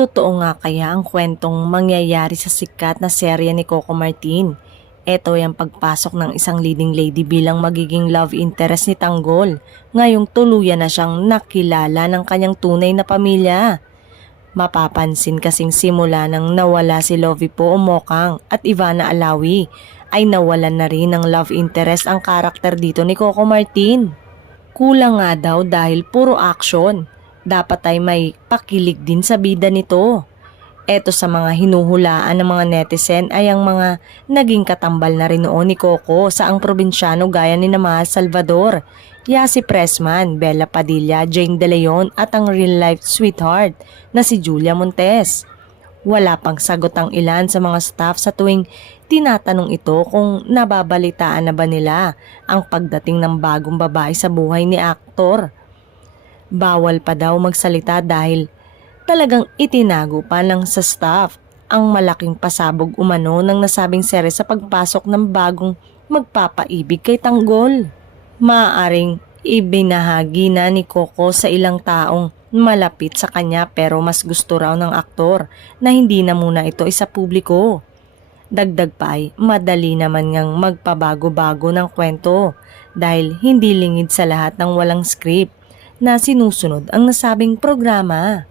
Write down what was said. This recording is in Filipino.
Totoo nga kaya ang kwentong mangyayari sa sikat na serye ni Coco Martin? Ito yung pagpasok ng isang leading lady bilang magiging love interest ni Tanggol. Ngayong tuluyan na siyang nakilala ng kanyang tunay na pamilya. Mapapansin kasing simula nang nawala si Lovie Po Umokang at Ivana Alawi ay nawalan na rin ng love interest ang karakter dito ni Coco Martin. Kulang nga daw dahil puro action. Dapat ay may pakilig din sa bida nito. Eto sa mga hinuhulaan ng mga netizen ay ang mga naging katambal na rin noon ni Coco sa ang probinsyano gaya ni Mahal Salvador, Yasi Pressman, Bella Padilla, Jane De Leon at ang real life sweetheart na si Julia Montes. Wala pang sagot ang ilan sa mga staff sa tuwing tinatanong ito kung nababalitaan na ba nila ang pagdating ng bagong babae sa buhay ni aktor. Bawal pa daw magsalita dahil talagang itinago pa lang sa staff ang malaking pasabog umano ng nasabing serye sa pagpasok ng bagong magpapaibig kay Tanggol. Maaaring ibinahagi na ni Coco sa ilang taong malapit sa kanya pero mas gusto raw ng aktor na hindi na muna ito isa publiko. Dagdag pa ay madali naman ngang magpabago-bago ng kwento dahil hindi lingid sa lahat ng walang script na sinusunod ang nasabing programa.